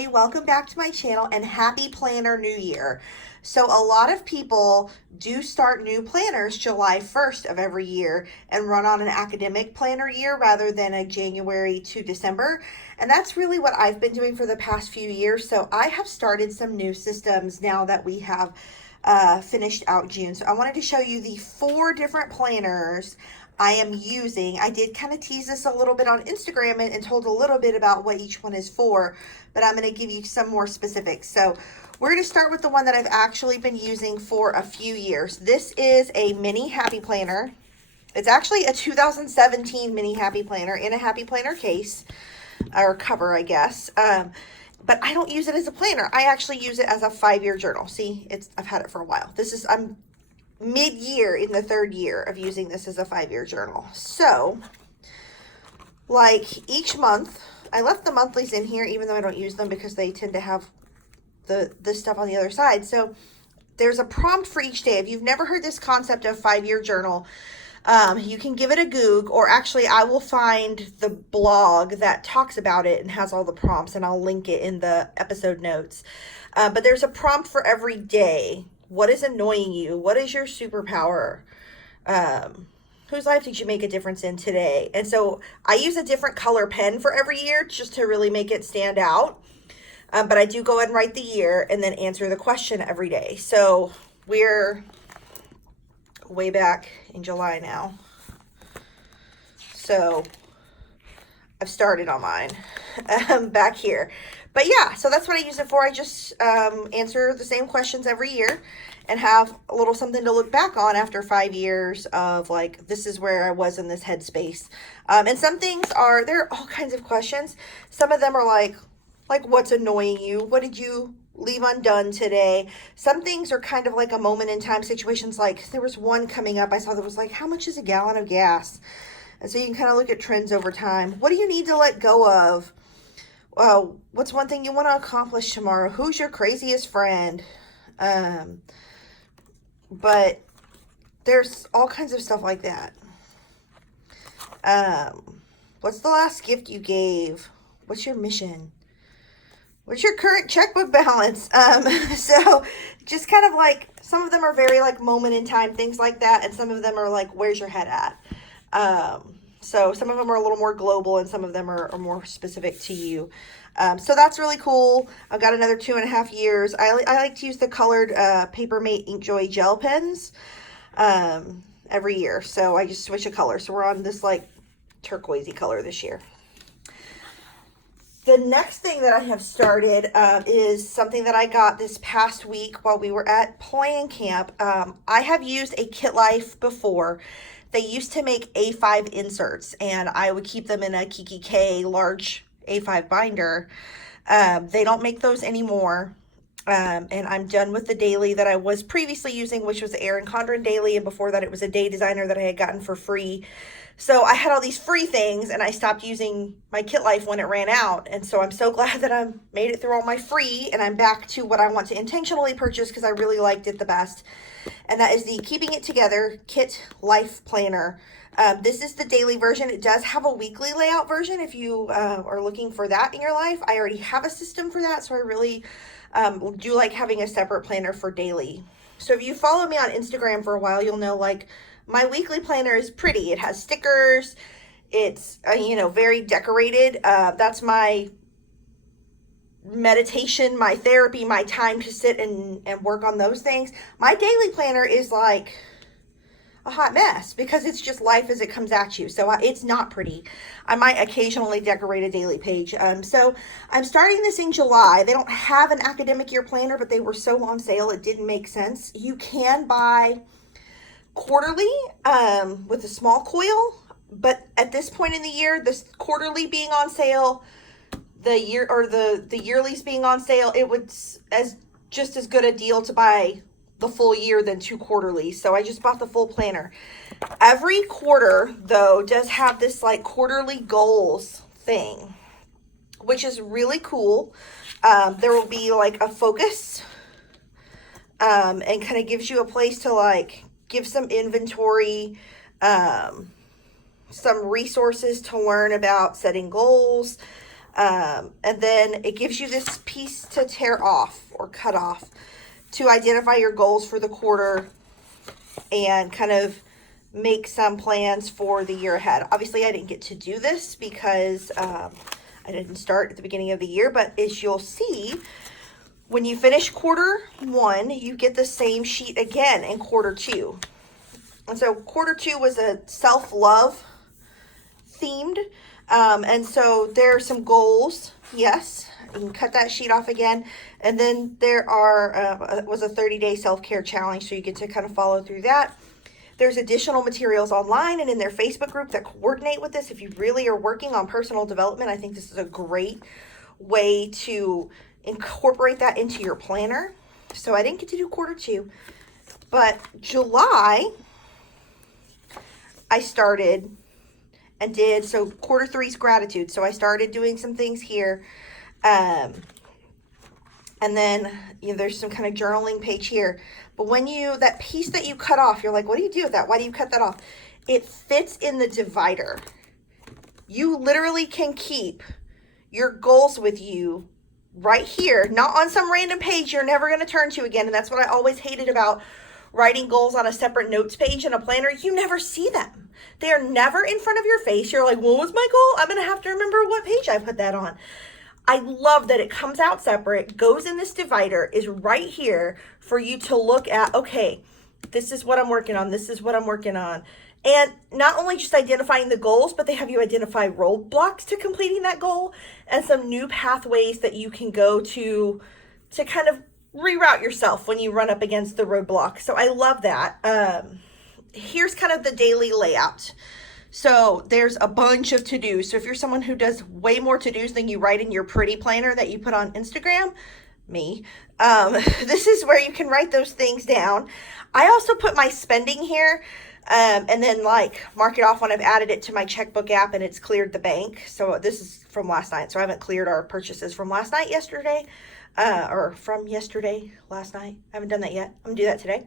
everybody. Welcome back to my channel and happy planner new year. So a lot of people do start new planners July 1st of every year and run on an academic planner year rather than a January to December. And that's really what I've been doing for the past few years. So I have started some new systems now that we have finished out June. So I wanted to show you the 4 different planners I am using. I did kind of tease this a little bit on Instagram and told a little bit about what each one is for, but I'm going to give you some more specifics. So we're going to start with the one that I've actually been using for a few years. This is a mini happy planner. It's actually a 2017 mini happy planner in a happy planner case or cover, I guess. But I don't use it as a planner. I actually use it as a 5-year journal. See, I've had it for a while. I'm mid-year in the 3rd year of using this as a 5-year journal. So, like each month, I left the monthlies in here even though I don't use them because they tend to have this stuff on the other side. So there's a prompt for each day. If you've never heard this concept of 5-year journal, you can give it a Goog, or actually I will find the blog that talks about it and has all the prompts, and I'll link it in the episode notes. But there's a prompt for every day. What is annoying you? What is your superpower? Whose life did you make a difference in today? And so I use a different color pen for every year just to really make it stand out. But I do go and write the year and then answer the question every day. So we're way back in July now. So I've started on mine back here. But yeah, so that's what I use it for. I just answer the same questions every year and have a little something to look back on after 5 years of like, this is where I was in this headspace. And some things there are all kinds of questions. Some of them are like what's annoying you? What did you leave undone today? Some things are kind of like a moment in time situations. Like there was one coming up I saw that was like, how much is a gallon of gas? And so you can kind of look at trends over time. What do you need to let go of? What's one thing you want to accomplish tomorrow? Who's your craziest friend? But there's all kinds of stuff like that. What's the last gift you gave? What's your mission? What's your current checkbook balance? So just kind of like, some of them are very like moment in time, things like that. And some of them are like, where's your head at? So some of them are a little more global and some of them are more specific to you. So that's really cool. I've got another 2.5 years. I like to use the colored Papermate Inkjoy gel pens every year. So I just switch a color. So we're on this like turquoisey color this year. The next thing that I have started is something that I got this past week while we were at Plan Camp. I have used a kitlife before. They used to make A5 inserts, and I would keep them in a Kiki K large A5 binder. They don't make those anymore, and I'm done with the daily that I was previously using, which was the Erin Condren daily, and before that it was a day designer that I had gotten for free. So I had all these free things, and I stopped using my kitlife when it ran out, and so I'm so glad that I made it through all my free, and I'm back to what I want to intentionally purchase because I really liked it the best. And that is the Keeping It Together Kit Life Planner. This is the daily version. It does have a weekly layout version if you are looking for that in your life. I already have a system for that, so I really do like having a separate planner for daily. So if you follow me on Instagram for a while, you'll know like my weekly planner is pretty. It has stickers. It's, very decorated. That's my meditation, my therapy, my time to sit and work on those things. My daily planner is like a hot mess because it's just life as it comes at you. So it's not pretty. I might occasionally decorate a daily page. So I'm starting this in July. They don't have an academic year planner, but they were so on sale it didn't make sense. You can buy quarterly with a small coil, but at this point in the year, this quarterly being on sale, the yearlies being on sale, it was just as good a deal to buy the full year than 2 quarterlies. So I just bought the full planner. Every quarter though does have this like quarterly goals thing, which is really cool. There will be like a focus and kind of gives you a place to like give some inventory, some resources to learn about setting goals, And then it gives you this piece to tear off or cut off to identify your goals for the quarter and kind of make some plans for the year ahead. Obviously, I didn't get to do this because I didn't start at the beginning of the year, but as you'll see, when you finish quarter one, you get the same sheet again in quarter two. And so quarter two was a self-love themed. And so there are some goals. Yes, you can cut that sheet off again. And then there was a 30-day self-care challenge. So you get to kind of follow through that. There's additional materials online and in their Facebook group that coordinate with this. If you really are working on personal development, I think this is a great way to incorporate that into your planner. So I didn't get to do quarter two, but July I started and did, so quarter three's gratitude. So I started doing some things here. And then, there's some kind of journaling page here. But when that piece that you cut off, you're like, what do you do with that? Why do you cut that off? It fits in the divider. You literally can keep your goals with you right here, not on some random page you're never going to turn to again. And that's what I always hated about writing goals on a separate notes page in a planner. You never see them. They are never in front of your face. You're like, what was my goal? I'm going to have to remember what page I put that on. I love that it comes out separate, goes in this divider, is right here for you to look at, okay, this is what I'm working on. This is what I'm working on. And not only just identifying the goals, but they have you identify roadblocks to completing that goal and some new pathways that you can go to kind of reroute yourself when you run up against the roadblock. So I love that. Here's kind of the daily layout. So there's a bunch of to-dos. So if you're someone who does way more to-dos than you write in your pretty planner that you put on Instagram, me, this is where you can write those things down. I also put my spending here, and then like mark it off when I've added it to my checkbook app and it's cleared the bank. So this is from last night. So I haven't cleared our purchases from last night, yesterday, or from yesterday, last night. I haven't done that yet. I'm gonna do that today.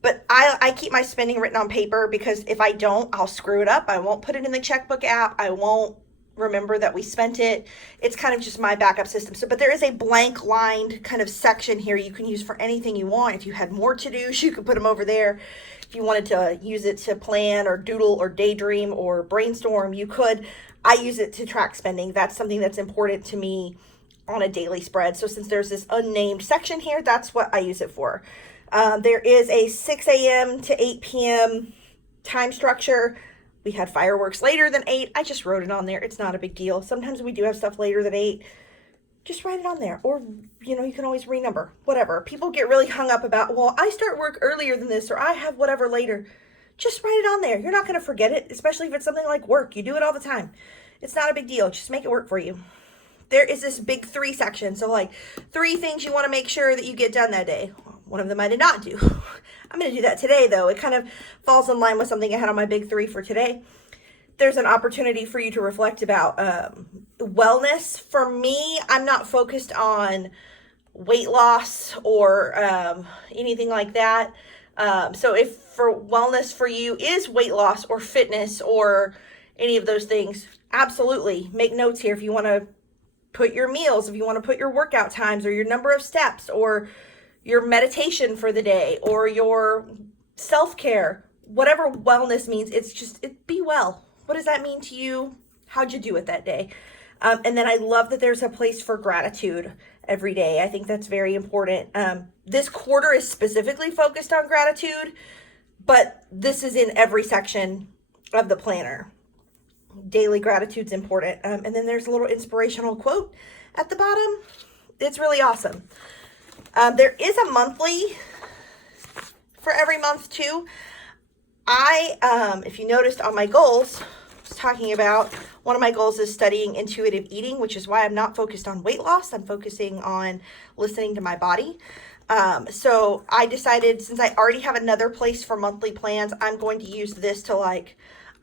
But I keep my spending written on paper because if I don't, I'll screw it up. I won't put it in the checkbook app. I won't remember that we spent it. It's kind of just my backup system. So, but there is a blank lined kind of section here you can use for anything you want. If you had more to-dos, you could put them over there. If you wanted to use it to plan or doodle or daydream or brainstorm, you could. I use it to track spending. That's something that's important to me on a daily spread. So since there's this unnamed section here, that's what I use it for. There is a 6 a.m. to 8 p.m. time structure. We had fireworks later than 8. I just wrote it on there. It's not a big deal. Sometimes we do have stuff later than 8. Just write it on there. Or, you can always renumber. Whatever. People get really hung up about, well, I start work earlier than this, or I have whatever later. Just write it on there. You're not going to forget it, especially if it's something like work. You do it all the time. It's not a big deal. Just make it work for you. There is this big 3 section. So like 3 things you want to make sure that you get done that day. One of them I did not do. I'm going to do that today, though. It kind of falls in line with something I had on my big 3 for today. There's an opportunity for you to reflect about wellness. For me, I'm not focused on weight loss or anything like that. So if for wellness for you is weight loss or fitness or any of those things, absolutely make notes here if you want to put your meals, if you want to put your workout times or your number of steps or your meditation for the day or your self-care, whatever wellness means. It's just, be well. What does that mean to you? How'd you do it that day? And then I love that there's a place for gratitude every day. I think that's very important. This quarter is specifically focused on gratitude, but this is in every section of the planner. Daily gratitude's important. And then there's a little inspirational quote at the bottom. It's really awesome. There is a monthly for every month too. If you noticed on my goals, I was talking about one of my goals is studying intuitive eating, which is why I'm not focused on weight loss. I'm focusing on listening to my body. So I decided, since I already have another place for monthly plans, I'm going to use this to I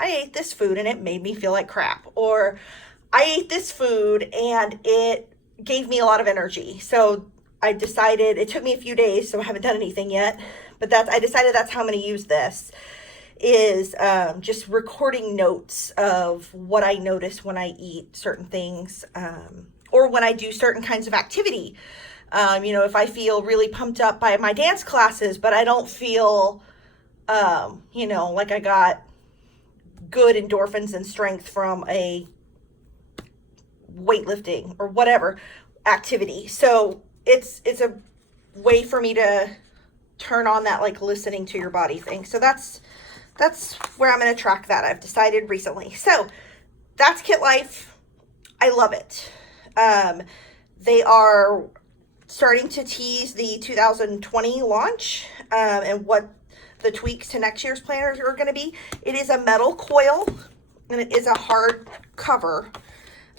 ate this food and it made me feel like crap, or I ate this food and it gave me a lot of energy. So I decided, it took me a few days, so I haven't done anything yet, but I decided that's how I'm going to use this. is just recording notes of what I notice when I eat certain things, or when I do certain kinds of activity. You know, if I feel really pumped up by my dance classes, but I don't feel, you know, like I got good endorphins and strength from a weightlifting or whatever activity. So it's a way for me to turn on that like listening to your body thing. So that's where I'm going to track that. I've decided recently. So that's Kit Life. I love it. They are starting to tease the 2020 launch, and what the tweaks to next year's planners are going to be. It is a metal coil and it is a hard cover.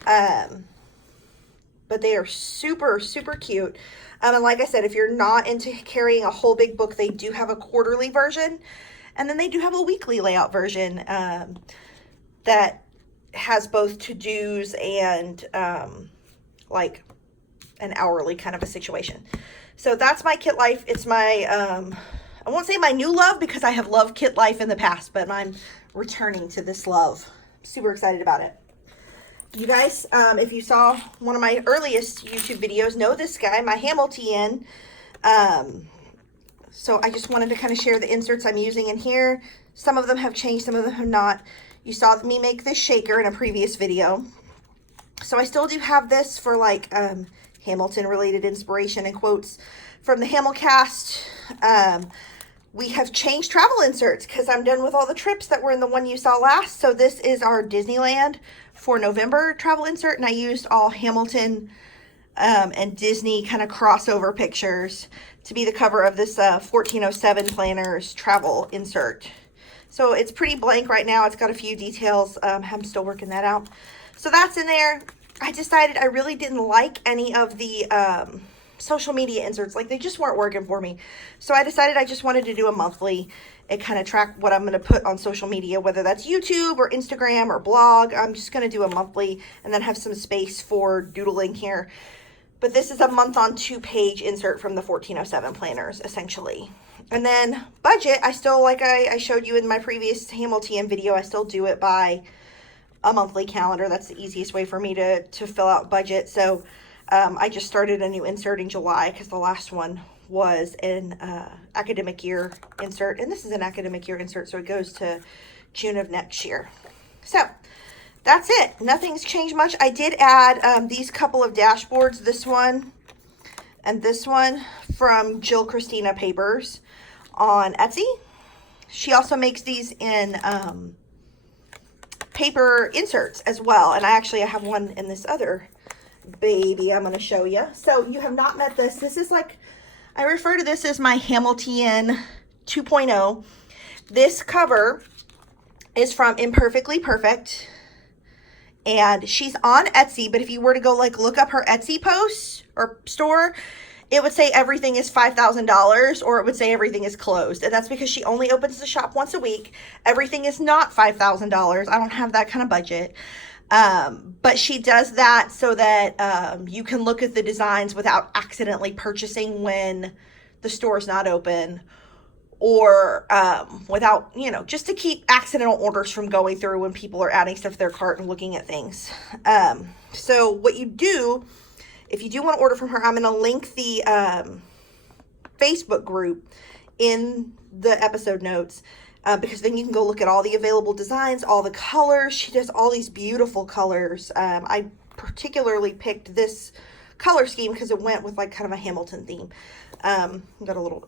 But they are super, super cute. And like I said, if you're not into carrying a whole big book, they do have a quarterly version. And then they do have a weekly layout version that has both to-dos and like an hourly kind of a situation. So that's my Kit Life. It's my, I won't say my new love because I have loved Kit Life in the past, but I'm returning to this love. Super excited about it. You guys, if you saw one of my earliest YouTube videos, know this guy, my Hamilton. So I just wanted to kind of share the inserts I'm using in here. Some of them have changed, some of them have not. You saw me make this shaker in a previous video. So I still do have this for like Hamilton related inspiration and quotes from the Hamilcast. We have changed travel inserts because I'm done with all the trips that were in the one you saw last. So this is our Disneyland for November travel insert, and I used all Hamilton and Disney kind of crossover pictures to be the cover of this 1407 Planners travel insert. So it's pretty blank right now. It's got a few details. I'm still working that out. So that's in there. I decided I really didn't like any of the social media inserts. Like, they just weren't working for me. So I decided I just wanted to do a monthly and kind of track what I'm going to put on social media, whether that's YouTube or Instagram or blog. I'm just going to do a monthly and then have some space for doodling here. But this is a month on 2-page insert from the 1407 planners, essentially. And then budget, I still, like I showed you in my previous Hamilton video, I still do it by a monthly calendar. That's the easiest way for me to fill out budget. So I just started a new insert in July because the last one was an academic year insert. And this is an academic year insert, so it goes to June of next year. So that's it. Nothing's changed much. I did add these couple of dashboards, this one and this one, from Jill Christina Papers on Etsy. She also makes these in paper inserts as well. And I have one in this other baby I'm going to show you. So you have not met this. This is like, I refer to this as my Hamilton 2.0. This cover is from Imperfectly Perfect. And she's on Etsy, but if you were to go like look up her Etsy post or store, it would say everything is $5,000, or it would say everything is closed. And that's because she only opens the shop once a week. Everything is not $5,000. I don't have that kind of budget. But she does that so that you can look at the designs without accidentally purchasing when the store's not open, or without, you know, just to keep accidental orders from going through when people are adding stuff to their cart and looking at things. So what you do, if you do want to order from her, I'm going to link the Facebook group in the episode notes, because then you can go look at all the available designs, all the colors. She does all these beautiful colors. I particularly picked this color scheme because it went with like kind of a Hamilton theme. Got a little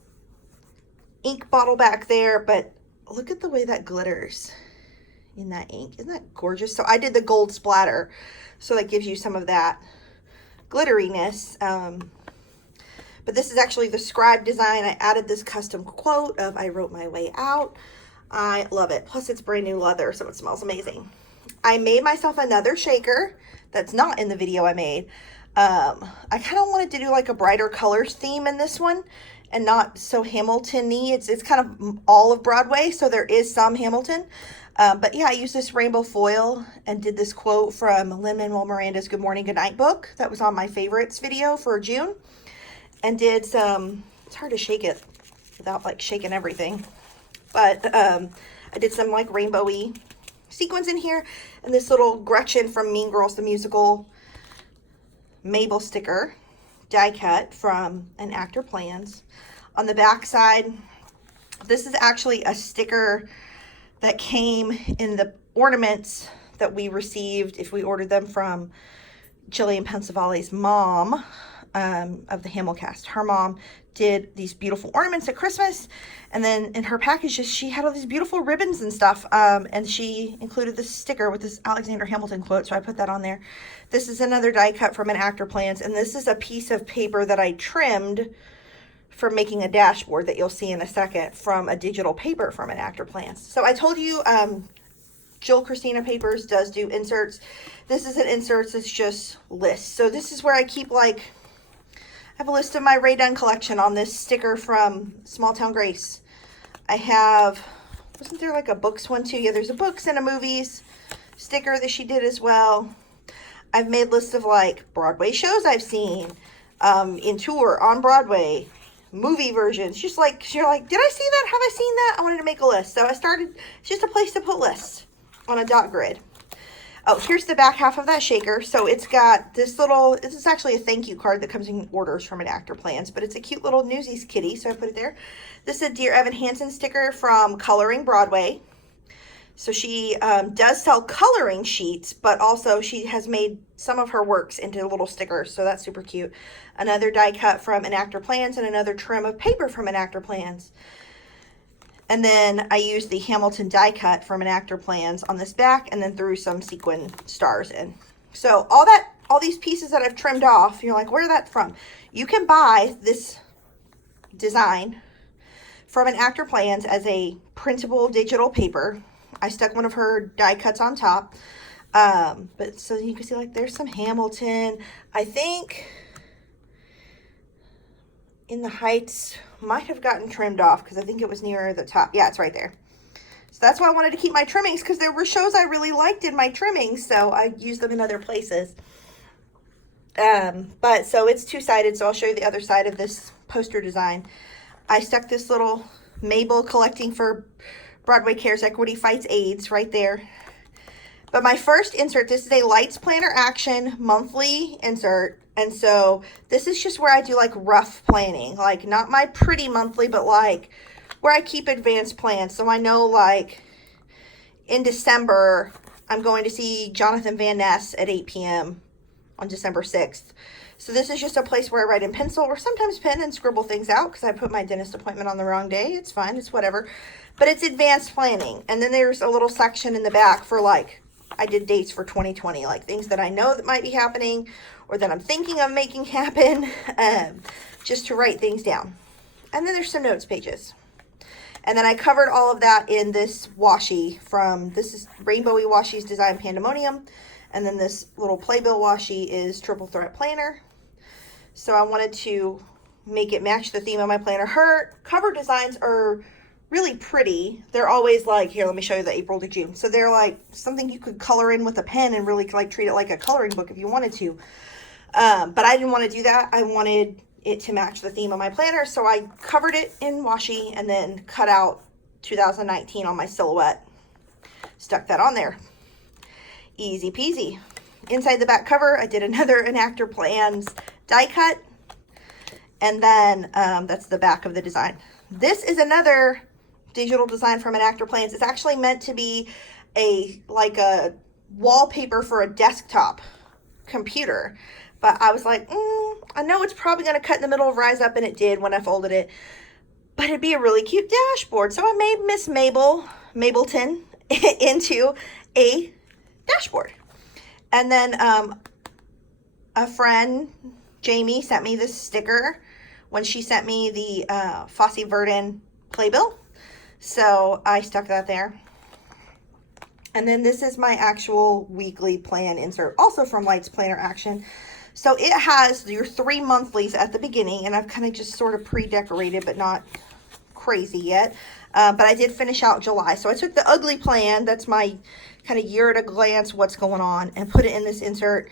ink bottle back there, but look at the way that glitters in that ink. Isn't that gorgeous? So I did the gold splatter, so that gives you some of that glitteriness. But this is actually the scribe design. I added this custom quote of "I wrote my way out." I love it. Plus it's brand new leather, so it smells amazing. I made myself another shaker that's not in the video I made. I kind of wanted to do like a brighter colors theme in this one, and not so Hamilton-y. It's kind of all of Broadway, so there is some Hamilton. But yeah, I used this rainbow foil and did this quote from Lin-Manuel Miranda's Good Morning, Good Night book that was on my favorites video for June. And did some, it's hard to shake it without like shaking everything. But I I did some like rainbowy sequins in here, and this little Gretchen from Mean Girls the Musical Mabel sticker die cut from An Actor Plans. On the back side, this is actually a sticker that came in the ornaments that we received if we ordered them from Jillian Pensavale's mom of the Hamilcast. Her mom did these beautiful ornaments at Christmas, and then in her packages she had all these beautiful ribbons and stuff, and she included this sticker with this Alexander Hamilton quote, so I put that on there. This is another die cut from An Actor Plans, and this is a piece of paper that I trimmed for making a dashboard that you'll see in a second from a digital paper from An Actor Plans. So I told you Jill Christina Papers does do inserts. This is an inserts, it's just lists. So this is where I keep, like, I have a list of my Ray Dunn collection on this sticker from Small Town Grace. I have, wasn't there like a books one too? Yeah, there's a books and a movies sticker that she did as well. I've made lists of like Broadway shows I've seen, in tour, on Broadway, movie versions. Just like, you're like, did I see that? Have I seen that? I wanted to make a list. So I started, it's just a place to put lists on a dot grid. Oh, here's the back half of that shaker. So it's got this little, this is actually a thank you card that comes in orders from An Actor Plans, but it's a cute little Newsies kitty, so I put it there. This is a Dear Evan Hansen sticker from Coloring Broadway. So she does sell coloring sheets, but also she has made some of her works into little stickers, so that's super cute. Another die cut from An Actor Plans and another trim of paper from An Actor Plans. And then I used the Hamilton die cut from An Actor Plans on this back, and then threw some sequin stars in. So all these pieces that I've trimmed off, you're like, where's that from? You can buy this design from An Actor Plans as a printable digital paper. I stuck one of her die cuts on top. But so you can see, like, there's some Hamilton. I think In the Heights might have gotten trimmed off because I think it was near the top. Yeah, it's right there. So that's why I wanted to keep my trimmings, because there were shows I really liked in my trimmings, so I used them in other places. But so it's two-sided, so I'll show you the other side of this poster design. I stuck this little Mabel collecting for Broadway Cares Equity Fights AIDS right there. But my first insert, this is a Lights Planner Action monthly insert. And so this is just where I do like rough planning, like not my pretty monthly, but like where I keep advanced plans. So I know, like, in December, I'm going to see Jonathan Van Ness at 8 p.m. on December 6th. So this is just a place where I write in pencil or sometimes pen and scribble things out because I put my dentist appointment on the wrong day. It's fine. It's whatever. But it's advanced planning. And then there's a little section in the back for, like, I did dates for 2020, like things that I know that might be happening or that I'm thinking of making happen, just to write things down. And then there's some notes pages. And then I covered all of that in this washi from, this is Rainbowy Washi's Design Pandemonium. And then this little playbill washi is Triple Threat Planner. So I wanted to make it match the theme of my planner. Her cover designs are really pretty. They're always like, here, let me show you the April to June. So they're like something you could color in with a pen and really like treat it like a coloring book if you wanted to. But I didn't want to do that. I wanted it to match the theme of my planner. So I covered it in washi and then cut out 2019 on my silhouette. Stuck that on there. Easy peasy. Inside the back cover, I did another An Actor Plans die cut. And then that's the back of the design. This is another digital design from An Actor Plans. It's actually meant to be a wallpaper for a desktop computer. But I was like, I know it's probably going to cut in the middle of Rise Up, and it did when I folded it. But it'd be a really cute dashboard. So I made Miss Mabelton into a dashboard. And then a friend, Jamie, sent me this sticker when she sent me the Fosse Verdon playbill. So I stuck that there. And then this is my actual weekly plan insert, also from Lights Planner Action. So it has your 3 monthlies at the beginning, and I've kind of just sort of pre-decorated, but not crazy yet. But I did finish out July. So I took the ugly plan, that's my kind of year at a glance, what's going on, and put it in this insert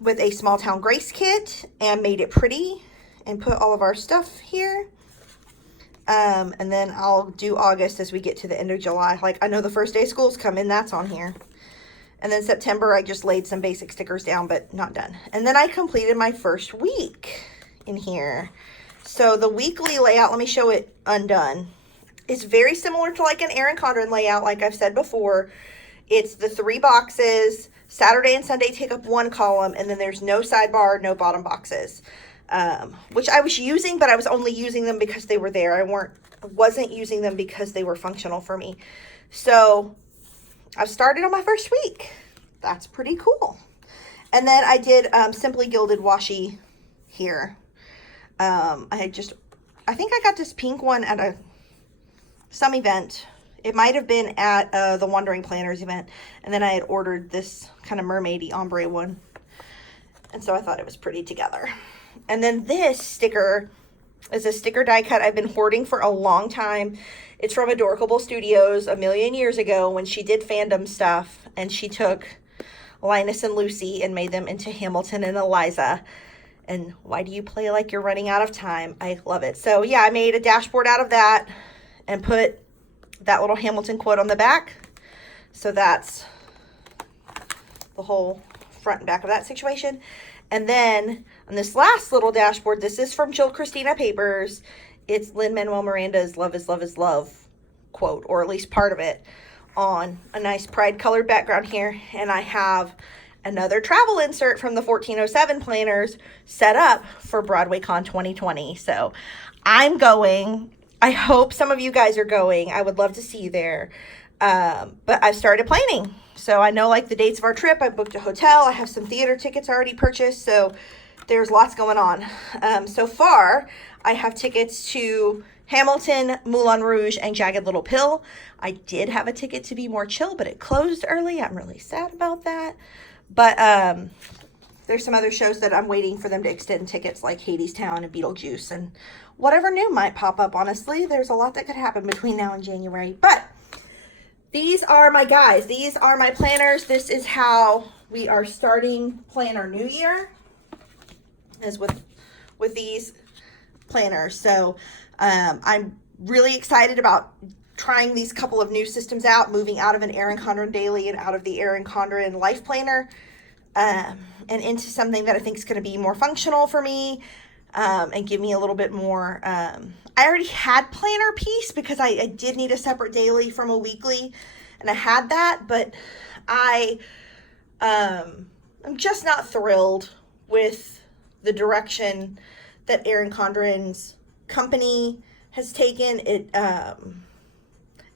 with a Small Town Grace kit and made it pretty and put all of our stuff here. And then I'll do August as we get to the end of July. Like, I know the first day of school's coming, that's on here. And then September, I just laid some basic stickers down, but not done. And then I completed my first week in here. So the weekly layout, let me show it undone. It's very similar to like an Erin Condren layout, like I've said before. It's the 3 boxes. Saturday and Sunday take up 1 column, and then there's no sidebar, no bottom boxes. Which I was using, but I was only using them because they were there. I wasn't using them because they were functional for me. So I've started on my first week. That's pretty cool. And then I did Simply Gilded washi here. I think I got this pink one at some event. It might have been at the Wandering Planners event. And then I had ordered this kind of mermaidy ombre one. And so I thought it was pretty together. And then this sticker is a sticker die cut I've been hoarding for a long time. It's from Adorkable Studios a million years ago when she did fandom stuff. And she took Linus and Lucy and made them into Hamilton and Eliza. And why do you play like you're running out of time? I love it. So yeah, I made a dashboard out of that and put that little Hamilton quote on the back. So that's the whole front and back of that situation. And then on this last little dashboard, this is from Jill Christina Papers. It's Lin-Manuel Miranda's "Love is Love is Love" quote, or at least part of it, on a nice pride colored background here. And I have another travel insert from the 1407 planners set up for BroadwayCon 2020. So I'm going. I hope some of you guys are going. I would love to see you there. But I've started planning. So I know like the dates of our trip. I booked a hotel. I have some theater tickets already purchased. So there's lots going on. So far, I have tickets to Hamilton, Moulin Rouge, and Jagged Little Pill. I did have a ticket to Be More Chill, but it closed early. I'm really sad about that. But there's some other shows that I'm waiting for them to extend tickets, like Hadestown and Beetlejuice and whatever new might pop up, honestly. There's a lot that could happen between now and January. But these are my guys. These are my planners. This is how we are starting Plan Our New Year, as with these planners. So I'm really excited about trying these couple of new systems out, moving out of an Erin Condren Daily and out of the Erin Condren Life Planner, and into something that I think is going to be more functional for me, and give me a little bit more. I already had planner piece because I did need a separate daily from a weekly, and I had that, but I'm just not thrilled with the direction that Erin Condren's company has taken. It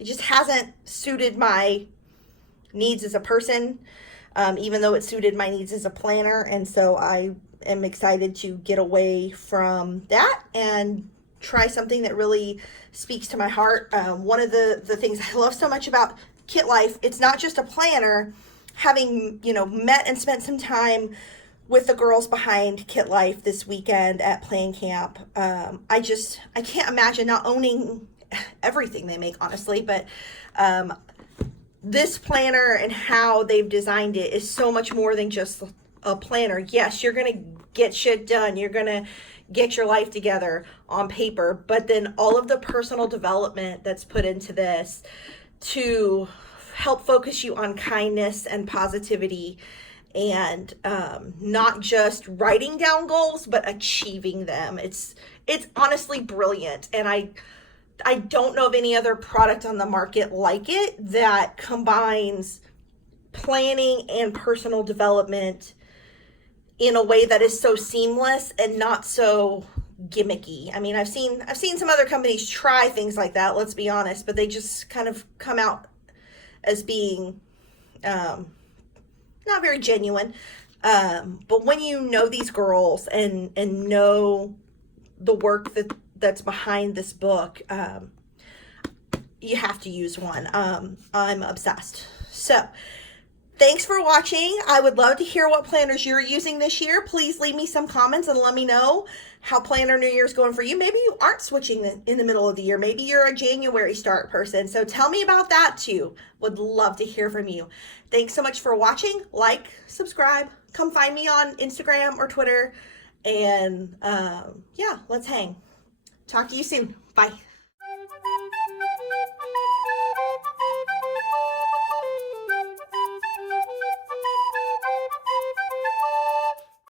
just hasn't suited my needs as a person, even though it suited my needs as a planner. And so I am excited to get away from that and try something that really speaks to my heart. One of the things I love so much about Kit Life, it's not just a planner. Having, met and spent some time with the girls behind Kit Life this weekend at Plan Camp, I can't imagine not owning everything they make, honestly, but this planner and how they've designed it is so much more than just a planner. Yes, you're going to get shit done. You're going to get your life together on paper, but then all of the personal development that's put into this to help focus you on kindness and positivity, and not just writing down goals, but achieving them. It's honestly brilliant. And I don't know of any other product on the market like it that combines planning and personal development in a way that is so seamless and not so gimmicky. I mean, I've seen some other companies try things like that, let's be honest, but they just kind of come out as being not very genuine. But when you know these girls and know the work that's behind this book, you have to use one. I'm obsessed. So thanks for watching. I would love to hear what planners you're using this year. Please leave me some comments and let me know how Planner New Year is going for you. Maybe you aren't switching in the middle of the year. Maybe you're a January start person. So tell me about that too. Would love to hear from you. Thanks so much for watching. Like, subscribe, come find me on Instagram or Twitter. And yeah, let's hang. Talk to you soon. Bye.